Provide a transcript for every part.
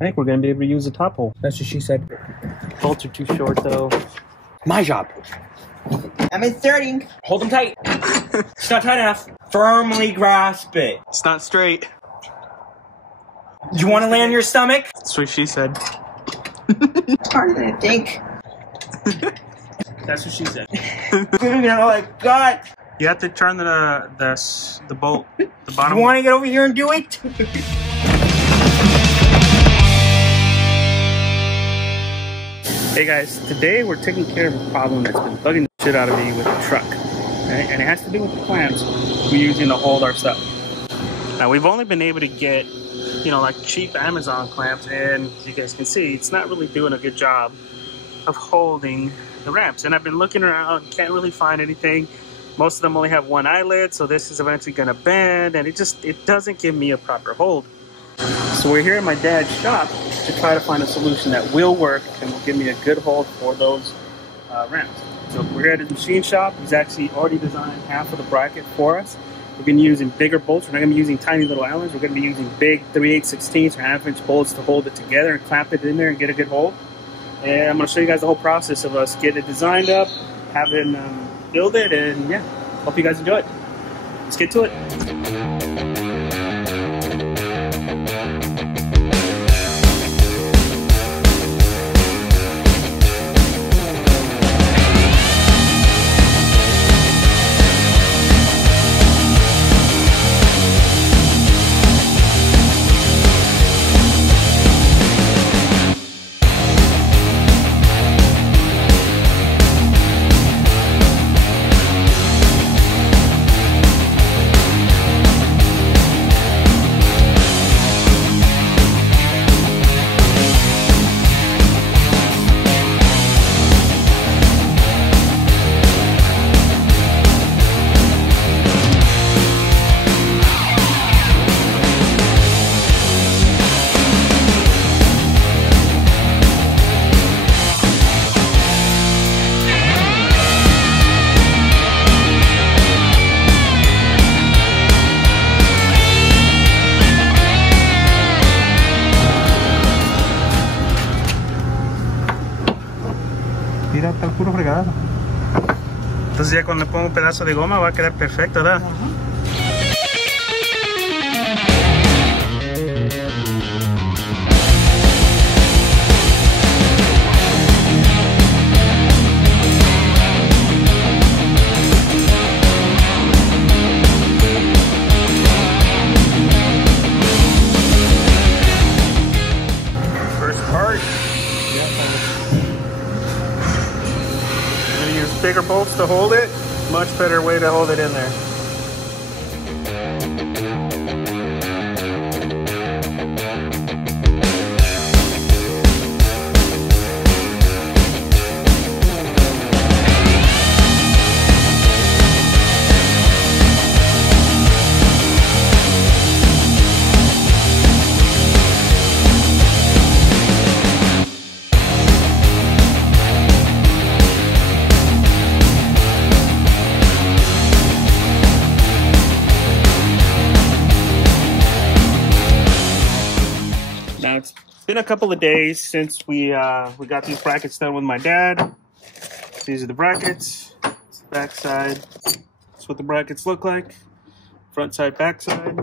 think we're gonna be able to use the top hole. That's what she said. Bolts are too short though. My job. I'm inserting. Hold them tight. It's not tight enough. Firmly grasp it. It's not straight. You want to lay on your stomach? That's what she said. It's harder than I think. That's what she said. Oh my God. You have to turn the bolt, the bottom. You want to get over here and do it? Hey guys, today we're taking care of a problem that's been bugging the shit out of me with the truck. Okay? And it has to do with the clamps we're using to hold our stuff. Now we've only been able to get, like cheap Amazon clamps, and as you guys can see, it's not really doing a good job of holding the ramps. And I've been looking around, can't really find anything. Most of them only have one eyelid, so this is eventually gonna bend, and it doesn't give me a proper hold. So we're here at my dad's shop to try to find a solution that will work and will give me a good hold for those ramps. So we're here at his machine shop. He's actually already designed half of the bracket for us. We're going to be using bigger bolts. We're not going to be using tiny little Allens. We're going to be using big 3/8/16 or 1/2-inch bolts to hold it together and clamp it in there and get a good hold. And I'm going to show you guys the whole process of us getting it designed up, having build it, and yeah, hope you guys enjoy it. Let's get to it. Tira hasta el puro fregadazo. Entonces ya cuando le pongo un pedazo de goma va a quedar perfecto, ¿verdad? First part. Bigger bolts to hold it, much better way to hold it in there. Now it's been a couple of days since we got these brackets done with my dad. These are the brackets. It's the back side. That's what the brackets look like. Front side, back side.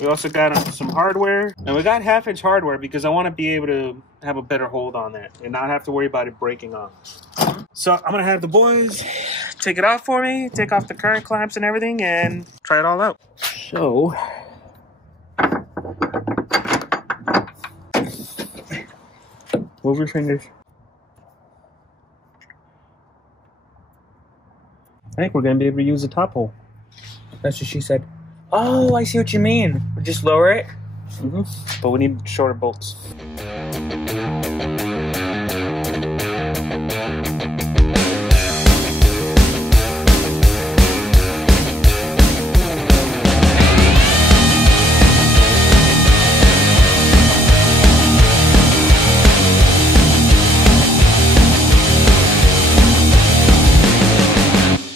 We also got some hardware. And we got 1/2-inch hardware because I want to be able to have a better hold on that and not have to worry about it breaking off. So I'm going to have the boys take it off for me, take off the current clamps and everything, and try it all out. So move your fingers. I think we're going to be able to use the top hole. That's what she said. Oh, I see what you mean. Just lower it. But we need shorter bolts.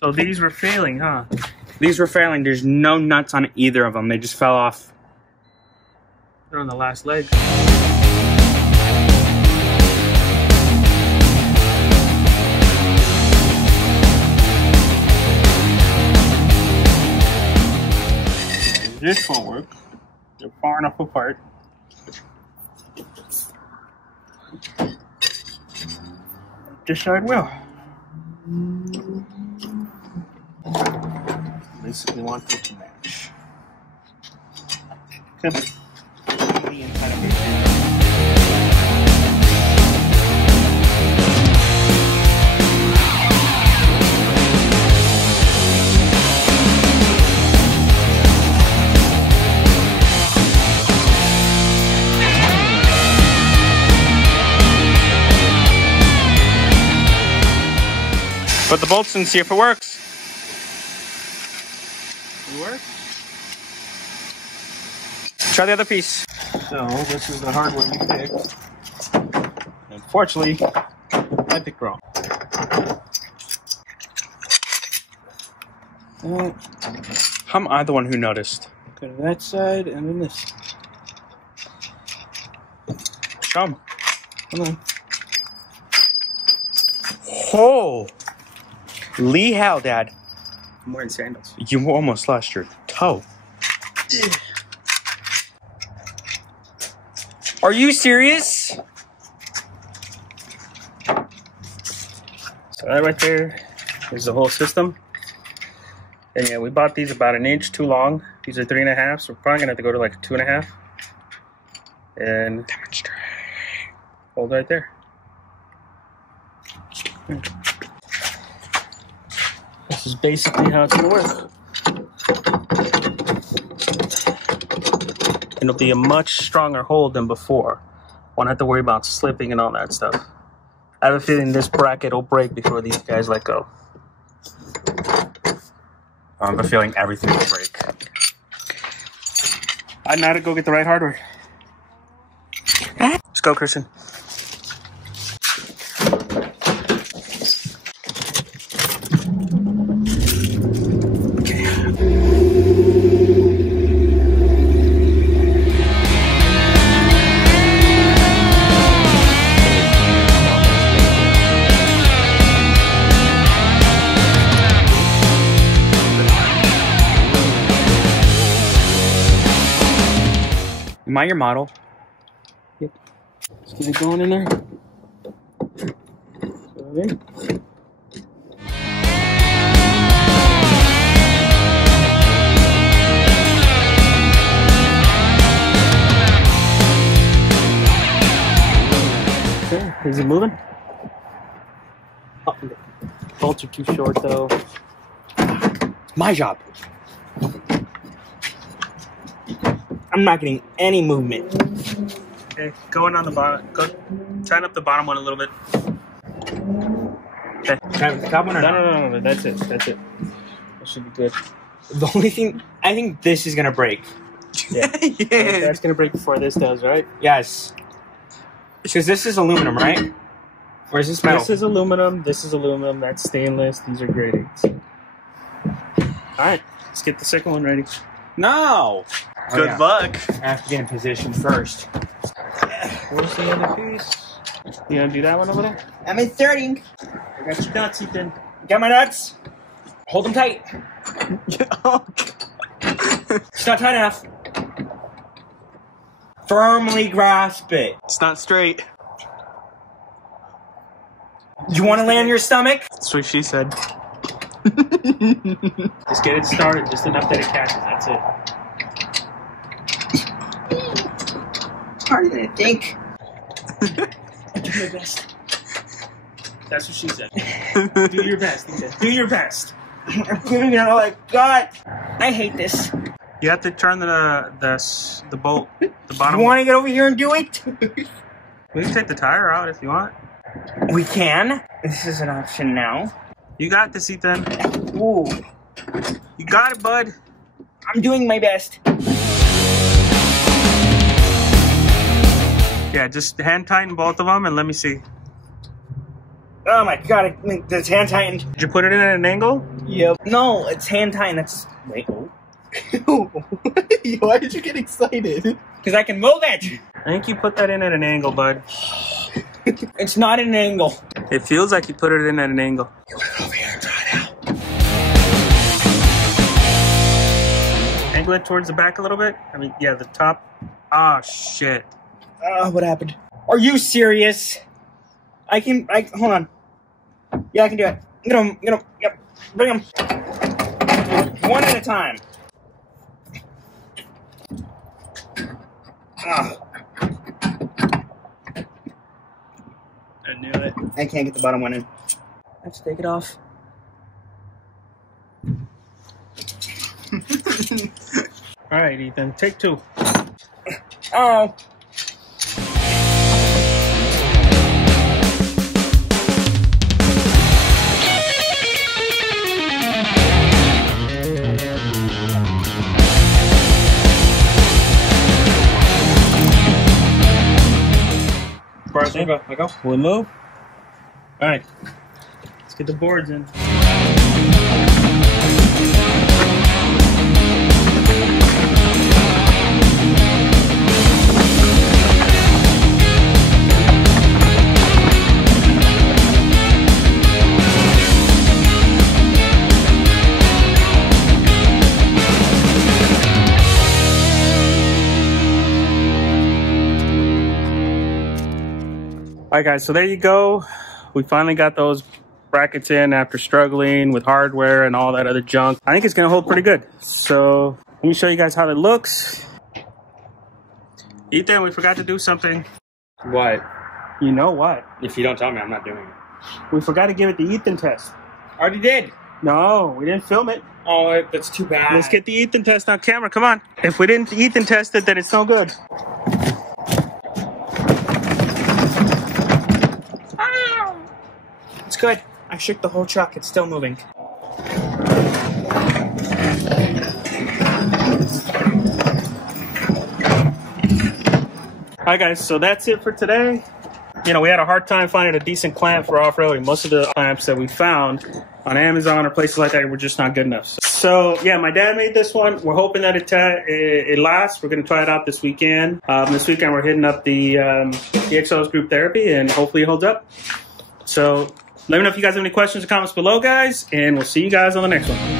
So these were failing, huh? These were failing. There's no nuts on either of them. They just fell off. They're on the last leg. This won't work. They're far enough apart. This side will. Basically want them to match. Simple. The entire put the bolts in, see if it works. It works. Try the other piece. So, this is the hard one we picked. Unfortunately, I picked wrong. How am I the one who noticed? Go to that side and then this. Come on. Oh! Lee Hal, Dad. I'm wearing sandals. You almost lost your toe. Are you serious? So that right there is the whole system. And yeah, we bought these about an inch too long. These are 3.5, so we're probably gonna have to go to like 2.5. And demonstrate. Hold right there. This is basically how it's gonna work. It'll be a much stronger hold than before. Won't have to worry about slipping and all that stuff. I have a feeling this bracket will break before these guys let go. I have a feeling everything will break. I know how to go get the right hardware. Let's go, Kristen. Am I your model? Yep. Let's get it going in there. Go in. Okay, is it moving? Oh, bolts are too short though. It's my job. I'm not getting any movement. Okay, going on the bottom. Go tighten up the bottom one a little bit. Okay. Can I the top one or No. That's it. That's it. That should be good. The only thing, I think this is gonna break. Yeah. Yeah. That's gonna break before this does, right? Yes. Because this is aluminum, right? Or is this metal? This is aluminum. This is aluminum. That's stainless. These are gratings. All right, let's get the second one ready. No. Good luck. I have to get in position first. Where's the other piece? You gonna do that one over there? I'm inserting. I got your nuts, Ethan. Got my nuts. Hold them tight. It's not tight enough. Firmly grasp it. It's not straight. You want to lay on your stomach? That's what she said. Just get it started, just enough that it catches. That's it. Harder than I think. Do your best. That's what she said. Do your best, Ethan. Do your best. I'm giving it all I got. I hate this. You have to turn the bolt, the bottom. You want to get over here and do it? We can take the tire out if you want. We can. This is an option now. You got this, Ethan. Ooh. You got it, bud. I'm doing my best. Yeah, just hand tighten both of them and let me see. Oh my god, it's hand tightened. Did you put it in at an angle? Yep. No, it's hand tightened. That's. Wait. Oh. Why did you get excited? Because I can move it. I think you put that in at an angle, bud. It's not an angle. It feels like you put it in at an angle. You want to go over here and try it out? Okay, angle it towards the back a little bit. I mean, yeah, the top. Ah, shit. What happened? Are you serious? Hold on. Yeah, I can do it. Get him, yep. Bring him. One at a time. I knew it. I can't get the bottom one in. I have to take it off. All right, Ethan, take 2. Oh. Let go. We'll move. All right, let's get the boards in. All right, guys, so there you go. We finally got those brackets in after struggling with hardware and all that other junk. I think it's gonna hold pretty good. So let me show you guys how it looks. Ethan, we forgot to do something. What? You know what? If you don't tell me, I'm not doing it. We forgot to give it the Ethan test. Already did. No, we didn't film it. Oh, that's too bad. Let's get the Ethan test on camera, come on. If we didn't Ethan test it, then it's no good. It's good. I shook the whole truck. It's still moving. All right, guys, so that's it for today. You know, we had a hard time finding a decent clamp for off-roading. Most of the clamps that we found on Amazon or places like that were just not good enough. So yeah, my dad made this one. We're hoping that it lasts. We're going to try it out this weekend. This weekend we're hitting up the EXO's group therapy, and hopefully it holds up. So let me know if you guys have any questions or comments below, guys, and we'll see you guys on the next one.